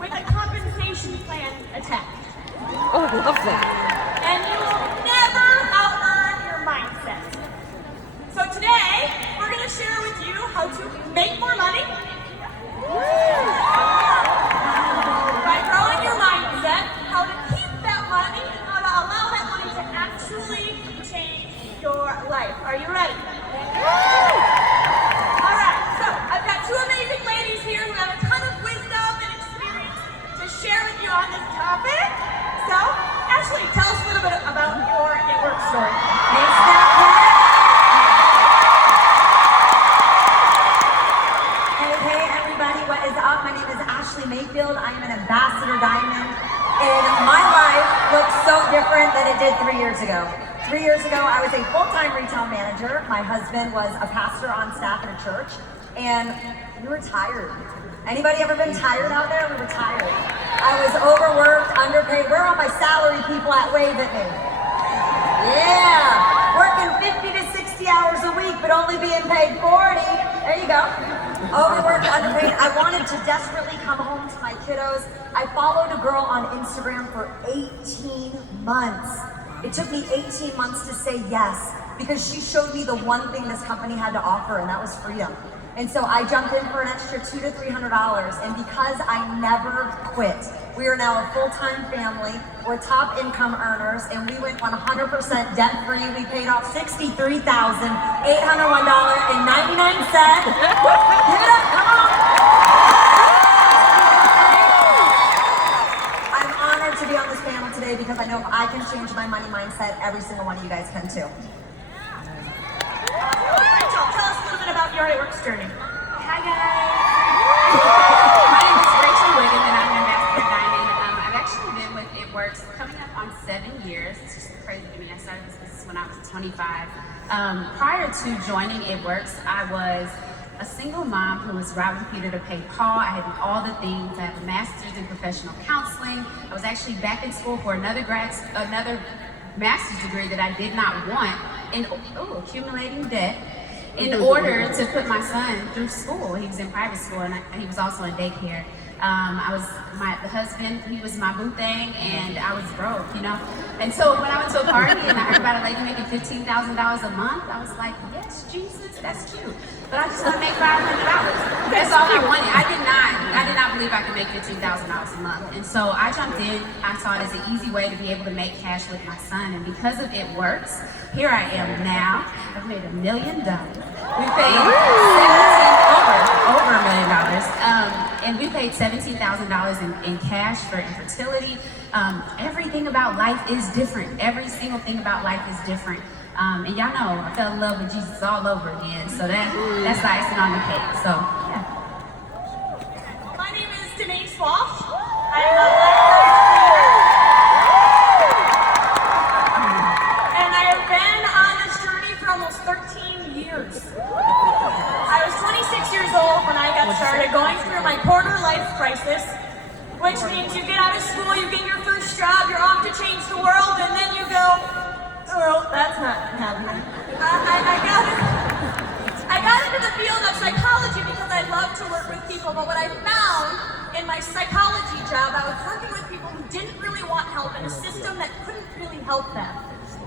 with a compensation plan attached. Oh, I love that. And you will never out-earn your mindset. So today, we're going to share with you how to make more money by growing your mindset, how to keep that money, and how to allow that money to actually change your life. Are you ready? All right, so I've got two amazing ladies here who have a ton of wisdom and experience to share with you on this topic. So, Ashley, tell us a little bit about your It Works story. Hey, Snapchat. Hey, everybody, what is up? My name is Ashley Mayfield. I am an Ambassador Diamond, and my life looks so different than it did 3 years ago. 3 years ago, I was a full-time retail manager. My husband was a pastor on staff at a church, and we were tired. Anybody ever been tired out there? We were tired. I was overworked, underpaid. Where are my salary people at? Wave at me. Yeah, working 50 to 60 hours a week, but only being paid 40. There you go. Overworked, underpaid. I wanted to desperately come home to my kiddos. I followed a girl on Instagram for 18 months. It took me 18 months to say yes, because she showed me the one thing this company had to offer, and that was freedom. And so I jumped in for an extra $200 to $300, and because I never quit, we are now a full-time family. We're top income earners, and we went 100% debt-free. We paid off $63,801.99. Give it up, come on! I'm honored to be on this panel today because I know if I can change my money mindset, every single one of you guys can too. Rachel, tell us a little bit about your It Works journey. Hi guys! My name is Rachel Wiggins and I'm an Ambassador Diamond. I've actually been with It Works coming up on 7 years. It's just crazy to me. I started this business when I was 25. Prior to joining It Works, I was a single mom who was robbing Peter to pay Paul. I had all the things. I have a master's in professional counseling. I was actually back in school for another master's degree that I did not want, and accumulating debt in order to put my son through school. He was in private school, and he was also in daycare. The husband, he was my boo thing, and I was broke, you know? And so when I went to a party and I heard about a lady making $15,000 a month, I was like, yes, Jesus, that's cute. But I just want to make $500. That's all I wanted. I did not believe I could make $15,000 a month. And so I jumped in. I saw it as an easy way to be able to make cash with my son. And because of It Works, here I am now. I've made $1 million. We paid over $1 million. And we paid $17,000 in cash for infertility. Everything about life is different. Every single thing about life is different. And y'all know I fell in love with Jesus all over again. So that's the icing on the cake. So yeah. My name is Denise Walsh. I'm a lifestyle and I have been on this journey for almost 13 years. I was 26 years old when I got started going through my quarter life crisis, which means you get out of school, you get your first job, you're off to change the world, and then you go, oh, that's not happening. I got into the field of psychology because I love to work with people, but what I found in my psychology job, I was working with people who didn't really want help in a system that couldn't really help them.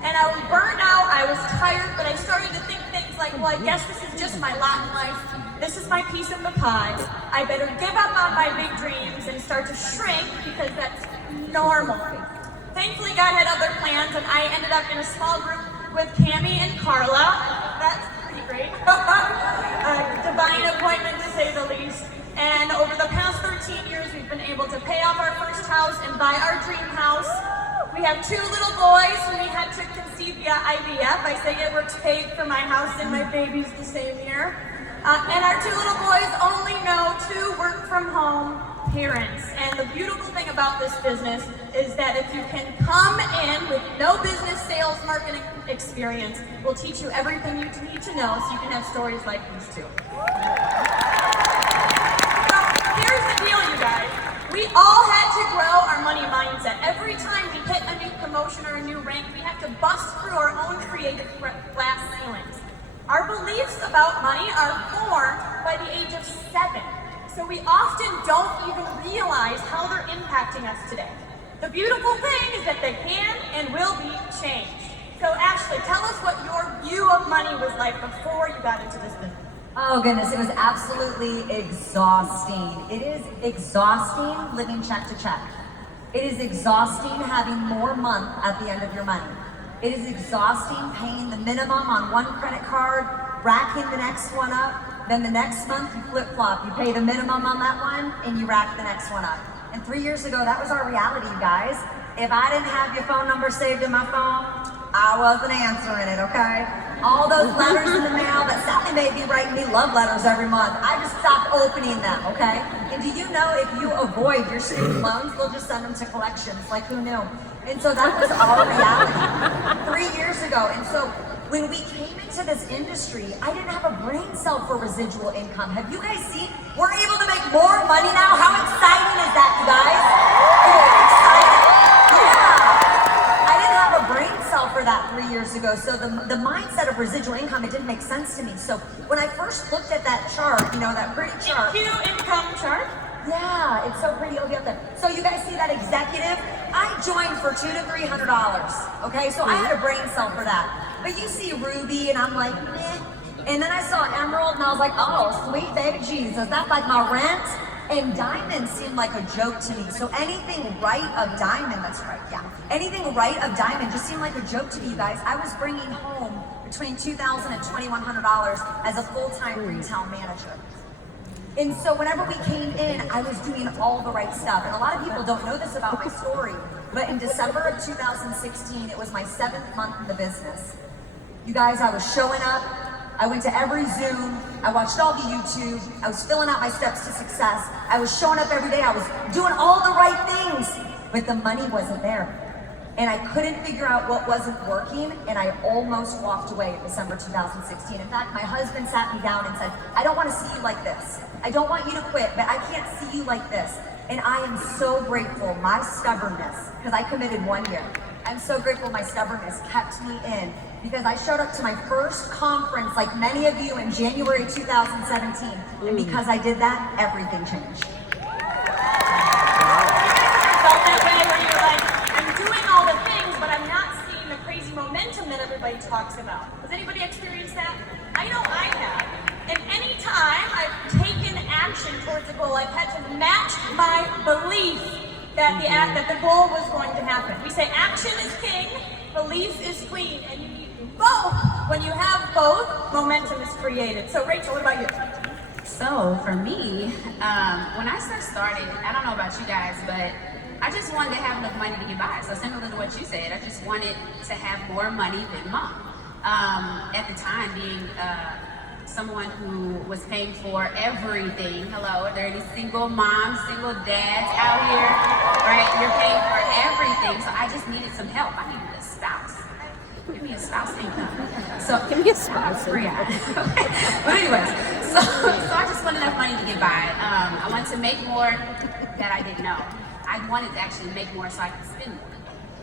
And I was burned out, I was tired, but I started to think things like, well, I guess this is just my lot in life. This is my piece of the pie. I better give up on my big dreams and start to shrink because that's normal. Thankfully, God had other plans, and I ended up in a small group with Cammie and Carla. That's pretty great. Divine appointment, to say the least. And over the past 13 years, we've been able to pay off our first house and buy our dream house. We have 2 little boys who we had to conceive via IVF. I say It Works paid for my house and my babies the same year. And our 2 little boys only know 2 work-from-home parents. And the beautiful thing about this business is that if you can come in with no business, sales, marketing experience, we'll teach you everything you need to know so you can have stories like these too. So here's the deal, you guys. We all had to grow our money mindset. Every time we hit a new promotion or a new rank, we have to bust through our own creative glass ceilings. Our beliefs about money are formed by the age of 7. So we often don't even realize impacting us today. The beautiful thing is that they can and will be changed. So Ashley, tell us what your view of money was like before you got into this business. Oh goodness, it was absolutely exhausting. It is exhausting living check to check. It is exhausting having more month at the end of your money. It is exhausting paying the minimum on one credit card, racking the next one up, then the next month you flip-flop. You pay the minimum on that one and you rack the next one up. And 3 years ago, that was our reality, guys. If I didn't have your phone number saved in my phone, I wasn't answering it, okay? All those letters in the mail that Sally may be writing me love letters every month, I just stopped opening them, okay? And do you know if you avoid your student loans, they'll just send them to collections, like who knew? And so that was our reality 3 years ago. And so when we came into this industry, I didn't have a brain cell for residual income. Have you guys seen? We're able to make more money now. How exciting is that, you guys? Are you excited? Yeah. I didn't have a brain cell for that 3 years ago. So the mindset of residual income, it didn't make sense to me. So when I first looked at that chart, you know, that pretty chart. Cute income chart. Yeah, it's so pretty. It'll be up there. So you guys see that executive? I joined for $200 to $300. Okay, so I had a brain cell for that. But you see Ruby, and I'm like, meh. And then I saw Emerald, and I was like, oh, sweet baby Jesus, that's like my rent. And Diamond seemed like a joke to me. So anything right of Diamond, that's right, yeah. Anything right of Diamond just seemed like a joke to me, you guys. I was bringing home between $2,000 and $2,100 as a full-time retail manager. And so whenever we came in, I was doing all the right stuff. And a lot of people don't know this about my story, but in December of 2016, it was my 7th month in the business. You guys, I was showing up. I went to every Zoom. I watched all the YouTube. I was filling out my steps to success. I was showing up every day. I was doing all the right things, but the money wasn't there. And I couldn't figure out what wasn't working, and I almost walked away in December 2016. In fact, my husband sat me down and said, I don't want to see you like this. I don't want you to quit, but I can't see you like this. And I am so grateful, my stubbornness, because I committed 1 year. I'm so grateful my stubbornness kept me in, because I showed up to my first conference, like many of you, in January 2017. And because I did that, everything changed. Felt that way where you're like, I'm doing all the things, but I'm not seeing the crazy momentum that everybody talks about. Has anybody experienced that? I know I have. And any time I've taken action towards a goal, I've had to match my belief that the goal was going to happen. We say action is king, belief is queen, and you need both. When you have both, momentum is created. So Rachel, what about you? So for me, when I first started, I don't know about you guys, but I just wanted to have enough money to get by. So similar to what you said, I just wanted to have more money than mom. At the time, being someone who was paying for everything. Hello, are there any single moms, single dads out here? Right, you're paying for everything. So I just needed some help. I needed a spouse. Give me a spouse income. So Give me a spouse. Yeah. But anyways, so I just wanted enough money to get by. I wanted to make more that I didn't know. I wanted to actually make more so I could spend more,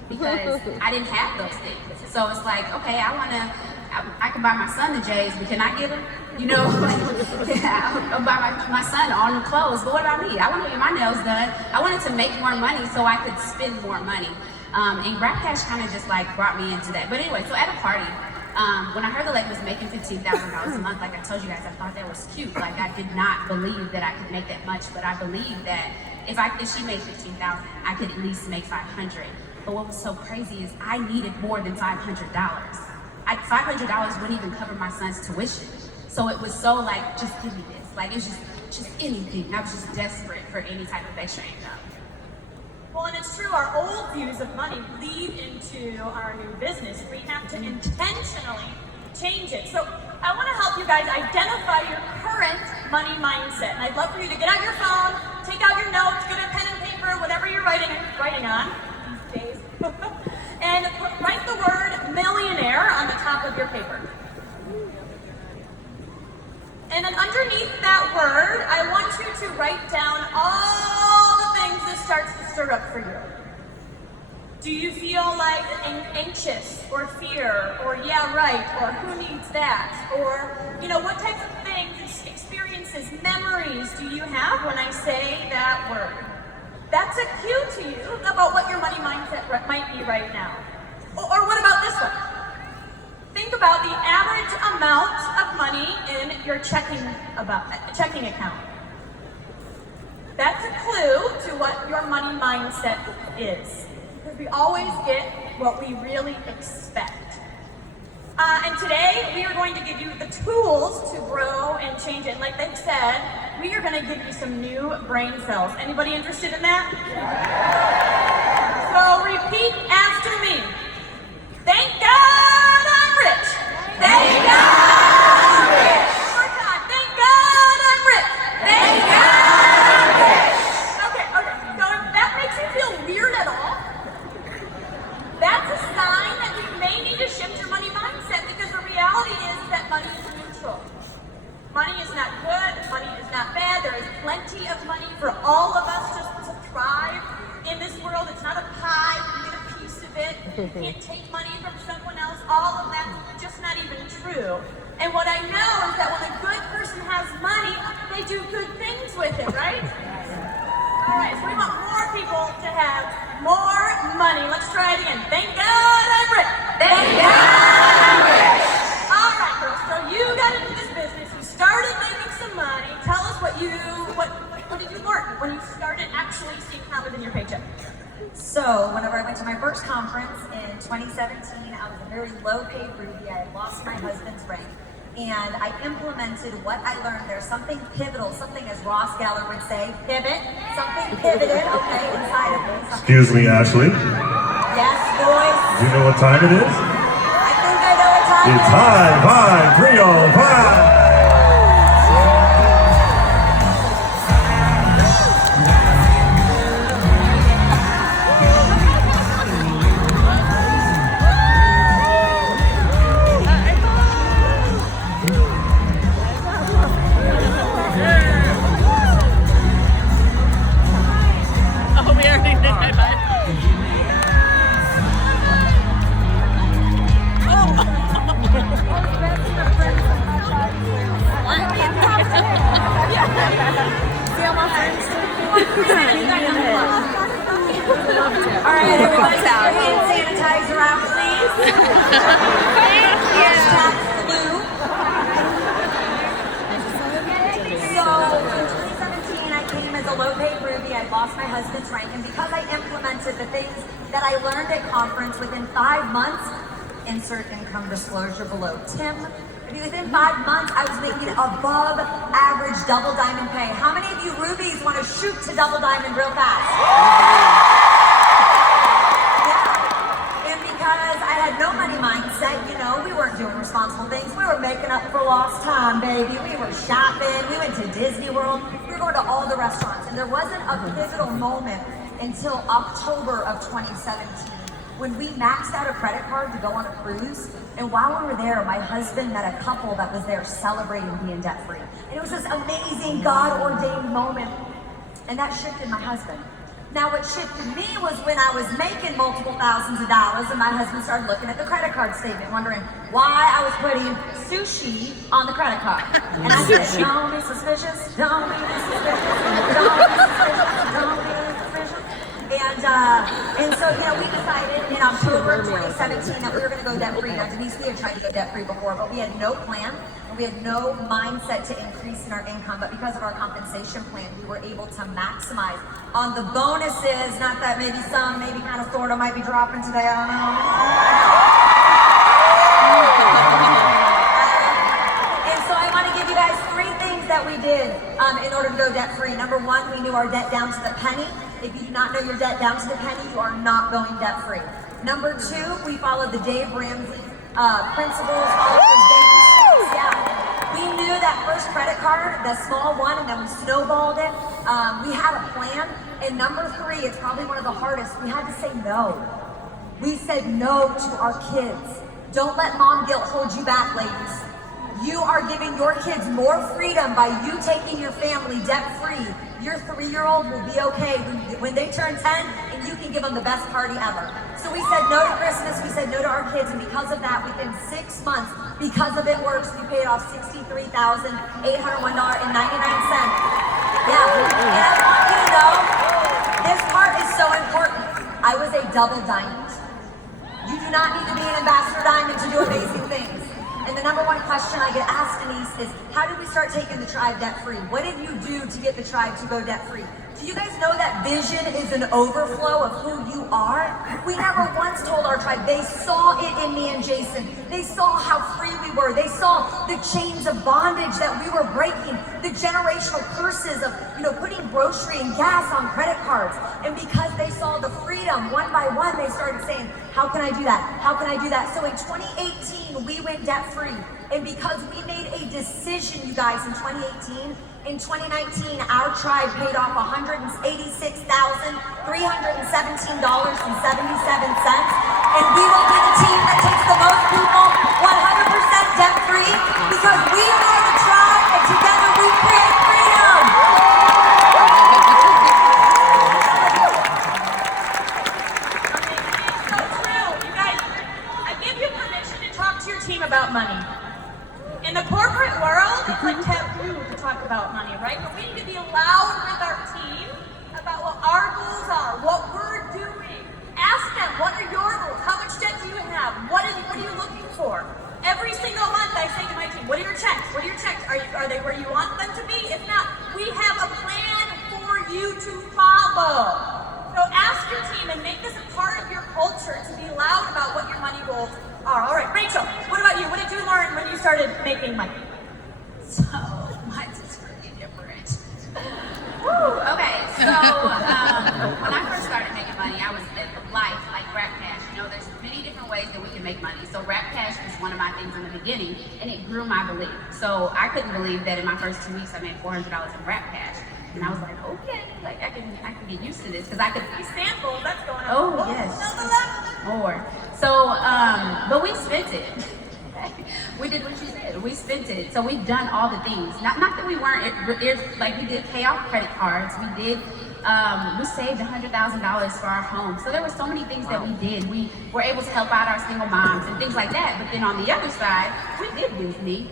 because I didn't have those things. So it's like, okay, I can buy my son the J's, but can I get him? You know, I'll buy my son all new clothes, but what about me? I want to get my nails done. I wanted to make more money so I could spend more money. And GrabCash kind of just like brought me into that. But anyway, so at a party, when I heard the lady was making $15,000 a month, like I told you guys, I thought that was cute. Like I did not believe that I could make that much, but I believed that if she made $15,000, I could at least make $500. But what was so crazy is I needed more than $500. $500 wouldn't even cover my son's tuition. So it was so like, just give me this. Like it's just anything. I was just desperate for any type of extra income. Well, and it's true, our old views of money bleed into our new business. We have to intentionally change it. So I want to help you guys identify your current money mindset. And I'd love for you to get out your phone, take out your notes, get a pen and paper, whatever you're writing on these days, and write the word millionaire on the top of your paper. And then underneath that word, I want you to write down all the things this starts to stir up for you. Do you feel like anxious or fear or yeah, right, or who needs that? Or, you know, what types of things, experiences, memories do you have when I say that word? That's a cue to you about what your money mindset might be right now. Or what about this one? Think about the average amount of money in your checking account. That's a clue to what your money mindset is. Because we always get what we really expect. And today, we are going to give you the tools to grow and change it. Like they said, we are going to give you some new brain cells. Anybody interested in that? So repeat after me. Thank God I'm rich. Thank God I'm rich. One more time. Thank God I'm rich. Thank God I'm rich. Okay. So if that makes you feel weird at all, that's a sign that we may need to shift your money mindset, because the reality is that money is neutral. Money is not good, money is not bad. There is plenty of money for all of us to thrive in this world. It's not a pie, you get a piece of it. You can't take money from someone else. All of that's just not even true. And what I know is that when a good person has money, they do good things with it, right? All right, so we want more people to have more money. Let's try it again. Thank God I'm rich. Thank God I'm rich. All right, girls. So you got into this business. You started making some money. Tell us what did you learn when you started actually seeing profit in your paycheck? So, whenever I went to my first conference in 2017, I was a very low-paid Ruby. I had lost my husband's ring. And I implemented what I learned. There's something pivotal, something, as Ross Geller would say, pivot. Something pivoted, okay, inside of me. Excuse me, Ashley. Yes, boys. Do you know what time it is? I think I know what time It's it is. high 5, 305. Oh, we already did that. All right, everybody, get your hand sanitizer out, please. Hashtag flu. So, in 2017, I came as a low-paid Ruby. I lost my husband's rank, and because I implemented the things that I learned at conference, within 5 months, insert income disclosure below, Tim. Within 5 months, I was making above average double diamond pay. How many of you Rubies want to shoot to double diamond real fast? Yeah. And because I had no money mindset, we weren't doing responsible things. We were making up for lost time, baby. We were shopping. We went to Disney World. We were going to all the restaurants. And there wasn't a pivotal moment until October of 2017. When we maxed out a credit card to go on a cruise, and while we were there, my husband met a couple that was there celebrating being debt-free. And it was this amazing God-ordained moment, and that shifted my husband. Now, what shifted me was when I was making multiple thousands of dollars, and my husband started looking at the credit card statement, wondering why I was putting sushi on the credit card. And I said, don't be suspicious, don't be suspicious, don't be suspicious, don't be suspicious. And so, we decided in October of 2017 that we were going to go debt-free. Now, Denise, we had tried to go debt-free before, but we had no plan. We had no mindset to increase in our income, but because of our compensation plan, we were able to maximize on the bonuses. Not that maybe kind of sort of might be dropping today, I don't know. And so I want to give you guys 3 things that we did in order to go debt-free. Number 1, we knew our debt down to the penny. If you do not know your debt down to the penny, you are not going debt-free. Number 2, we followed the Dave Ramsey principles, all of those baby steps. Yeah. We knew that first credit card, the small one, and then we snowballed it. We had a plan. And number 3, it's probably one of the hardest. We had to say no. We said no to our kids. Don't let mom guilt hold you back, ladies. You are giving your kids more freedom by you taking your family debt-free. Your 3-year-old will be okay when they turn 10, and you can give them the best party ever. So we said no to Christmas, we said no to our kids, and because of that, within 6 months, because of It Works, we paid off $63,801.99. Yeah, and I want you to know, this double diamond. You do not need to be an ambassador diamond to do amazing things. And the number one question I get asked, Denise, is how did we start taking the tribe debt free? What did you do to get the tribe to go debt free? Do you guys know that vision is an overflow of who you are? We never once told our tribe. They saw it in me and Jason. They saw how free we were. They saw the chains of bondage that we were breaking, the generational curses of, putting grocery and gas on credit cards. And because they saw the freedom, one by one, they started saying, how can I do that? How can I do that? So in 2018, we went debt free. And because we made a decision, you guys, in 2018, in 2019, our tribe paid off $186,317.77. And we will be the team that takes the most people 100% debt free because we are the tribe and together we create freedom. So true. You guys, I give you permission to talk to your team about money. In the corporate world, it's like taboo to talk about money, right? But we need to be loud with our team about what our goals are, what we're doing. Ask them, what are your goals? How much debt do you have? What are you looking for? Every single month I say to my team, what are your checks? What are your checks? Are they where you want them to be? If not, we have a plan for you to follow. So ask your team and make this a part of your culture to be loud about what your money goals are. All right, Rachel, what about you? What did you learn when you started making money? So, mine's is pretty different. Woo, okay, so when I first started making money, I was in life like Rap Cash. There's many different ways that we can make money. So Rap Cash was one of my things in the beginning, and it grew my belief. So I couldn't believe that in my first 2 weeks I made $400 in Rap Cash. And I was like, okay, like I can get used to this because I could Sample, that's going on. Oh, yes. More. So, but we spent it. We did what you said. We spent it. So we've done all the things. Not that we weren't, like we did pay off credit cards. We did, we saved $100,000 for our home. So there were so many things that we did. We were able to help out our single moms and things like that. But then on the other side, we did Disney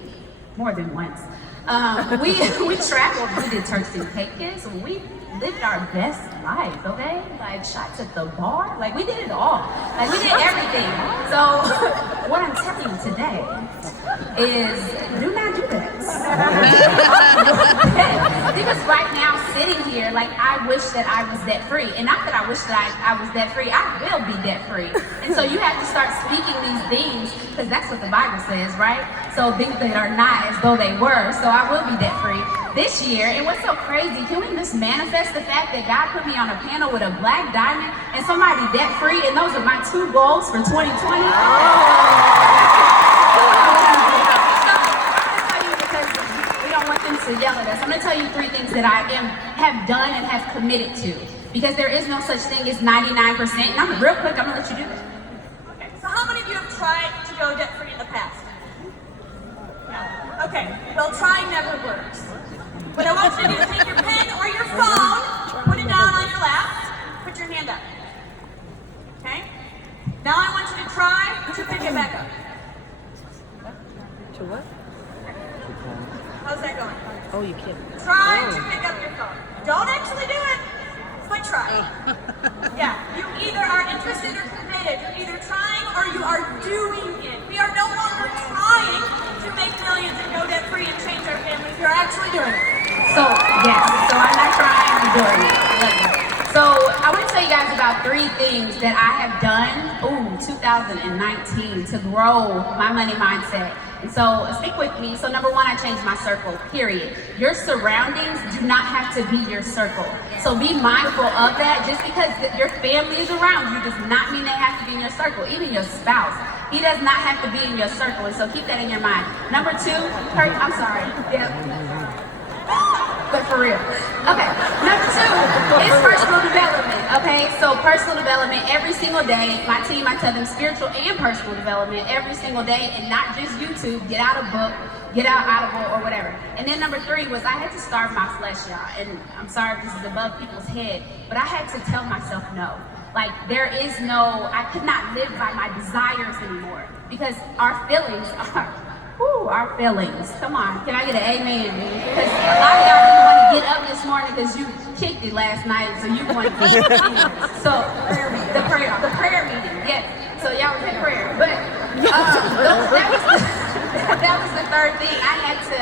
more than once. We traveled, we did Turks and Caicos, we lived our best life, okay? Like shots at the bar, like we did it all. Like we did everything. So what I'm telling you today is do not do that. Because right now sitting here, like I wish that I was debt free. And not that I wish that I was debt free, I will be debt free. And so you have to start speaking these things because that's what the Bible says, right? So things that are not as though they were. So I will be debt free this year. And what's so crazy, can we just manifest the fact that God put me on a panel with a black diamond and somebody debt free, and those are my 2 goals for 2020? To yell at us. I'm going to tell you 3 things that I have done and have committed to, because there is no such thing as 99%. And I'm real quick, I'm going to let you do it. Okay, so how many of you have tried to go debt free in the past? No. Okay, well, trying never works. What I want you to do is take your pen or your phone, put it down on your lap, put your hand up. Okay? Now I want you to try to pick it back up. To what? How's that going? Oh, you kidding. Try to pick up your phone. Don't actually do it, but try. Yeah, you either are interested or committed. You're either trying or you are doing it. We are no longer trying to make millions and go debt free and change our families. We are actually doing it. So, yes. So I'm not trying, I'm doing it. Love it. So I want to tell you guys about 3 things that I have done, 2019, to grow my money mindset. And so stick with me. So number 1, I changed my circle, period. Your surroundings do not have to be your circle. So be mindful of that. Just because your family is around you does not mean they have to be in your circle. Even your spouse, he does not have to be in your circle. And so keep that in your mind. Number 2, I'm sorry. Yeah. But for real. Okay, number 2 is personal development, okay? So personal development every single day. My team, I tell them spiritual and personal development every single day, and not just YouTube. Get out a book, get out Audible or whatever. And then number 3 was I had to starve my flesh, y'all. And I'm sorry if this is above people's head, but I had to tell myself no. Like there is no, I could not live by my desires anymore because our feelings are, our feelings. Come on, can I get an amen? Because a lot of y'all didn't want to get up this morning because you kicked it last night, so you want to get it. So the That was the third thing. I had to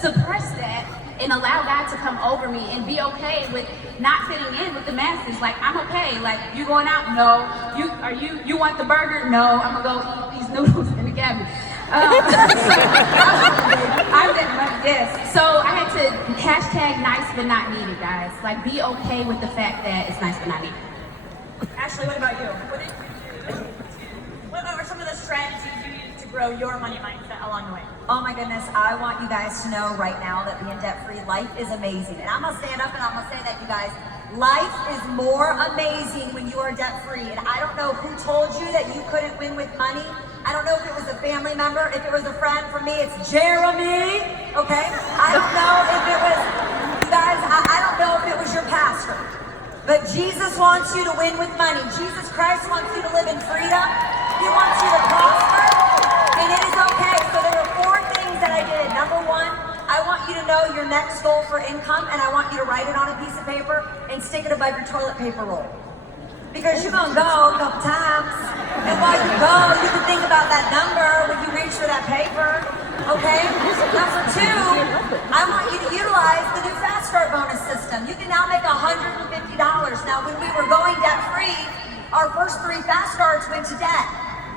suppress that and allow God to come over me and be okay with not fitting in with the masses. Like, I'm okay. Like, you going out? No. You want the burger? No. I'm gonna go eat these noodles in the cabinet. I'm just like this. So I had to hashtag nice but not needed, guys. Like, be okay with the fact that it's nice but not needed. Ashley, what about you? What are some of the strategies you use to grow your money mindset along the way? Oh my goodness, I want you guys to know right now that being debt-free, life is amazing. And I'm gonna stand up and I'm gonna say that, you guys, life is more amazing when you are debt-free. And I don't know who told you that you couldn't win with money. I don't know if it was a family member, if it was a friend. For me, it's Jeremy, okay? I don't know if it was, you guys, I don't know if it was your pastor. But Jesus wants you to win with money. Jesus Christ wants you to live in freedom. He wants you to prosper. And it is okay. So there were 4 things that I did. Number 1, I want you to know your next goal for income, and I want you to write it on a piece of paper and stick it above your toilet paper roll. Because you're gonna go a couple times, and while you go, you can think about that number when you reach for that paper, okay? Number 2, I want you to utilize the new Fast Start bonus system. You can now make $150. Now, when we were going debt-free, our first 3 Fast Starts went to debt.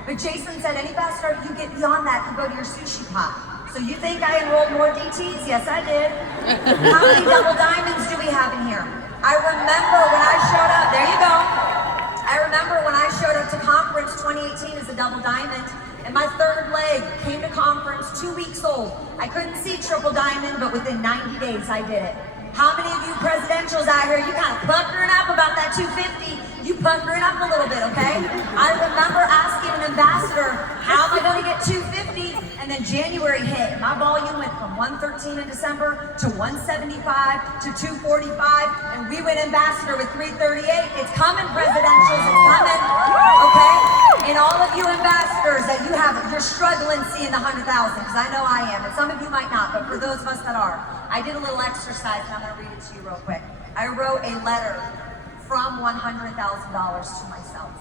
But Jason said any Fast Start you get beyond that can go to your sushi pot. So you think I enrolled more DTs? Yes, I did. How many double diamonds do we have in here? I remember when I showed up, there you go. I remember when I showed up to conference 2018 as a double diamond, and my 3rd leg came to conference 2 weeks old. I couldn't see triple diamond, but within 90 days I did it. How many of you presidentials out here, you kind of puckering up about that 250? You puckering up a little bit, okay? I remember asking an ambassador, how am I going to get 250? And then January hit. My volume went from 113 in December to 175 to 245, and we went ambassador with 338. It's coming, presidentials, it's coming, okay? And all of you ambassadors that you're struggling seeing the 100,000, because I know I am, and some of you might not, but for those of us that are, I did a little exercise, and I'm going to read it to you real quick. I wrote a letter from $100,000 to myself.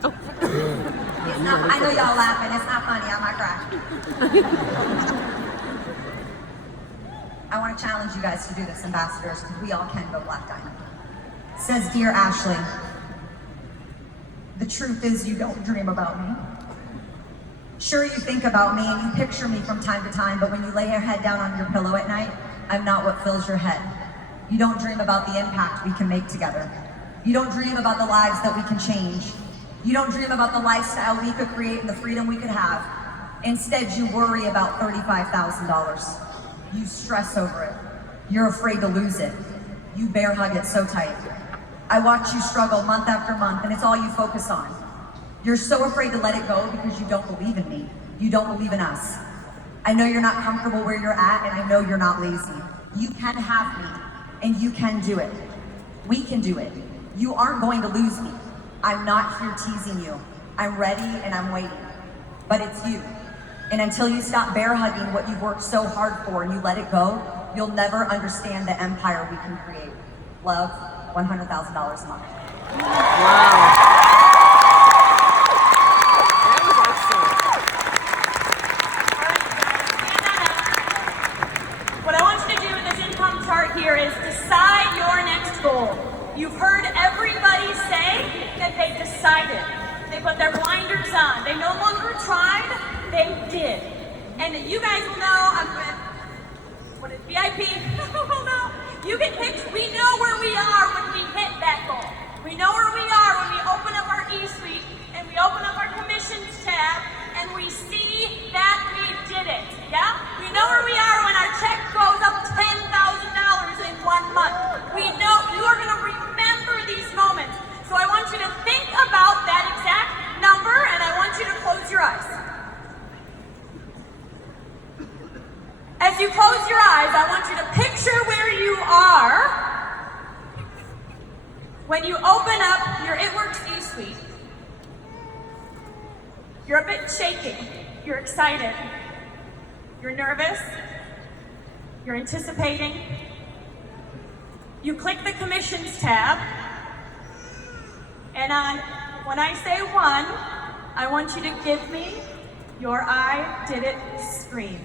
It's not, I know y'all laughing, it's not funny, I might cry. I want to challenge you guys to do this, ambassadors, because we all can go Black Diamond. It says, Dear Ashley, the truth is you don't dream about me. Sure, you think about me and you picture me from time to time, but when you lay your head down on your pillow at night, I'm not what fills your head. You don't dream about the impact we can make together. You don't dream about the lives that we can change. You don't dream about the lifestyle we could create and the freedom we could have. Instead, you worry about $35,000. You stress over it. You're afraid to lose it. You bear hug it so tight. I watch you struggle month after month, and it's all you focus on. You're so afraid to let it go because you don't believe in me. You don't believe in us. I know you're not comfortable where you're at, and I know you're not lazy. You can have me, and you can do it. We can do it. You aren't going to lose me. I'm not here teasing you. I'm ready and I'm waiting. But it's you. And until you stop bear hugging what you've worked so hard for and you let it go, you'll never understand the empire we can create. Love, $100,000 a month. What I want you to do with this income chart here is decide your next goal. You've heard everybody say that they decided. They put their blinders on. They no longer tried, they did. And you guys will know, what is VIP? Well, no. You can pick, we know where we are when we hit that goal. We know where we are when we open up our e-suite and we open up our commissions tab and we see that we did it, yeah? We know where we are when our check goes up $10,000 in 1 month. We know you are gonna remember these moments. So I want you to think about that exact number and I want you to close your eyes. As you close your eyes, I want you to picture where you are when you open up your It Works e-suite. You're a bit shaking, you're excited, you're nervous, you're anticipating. You click the commissions tab, and when I say 1, I want you to give me your I did it scream.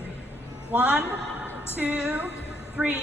1, 2, 3.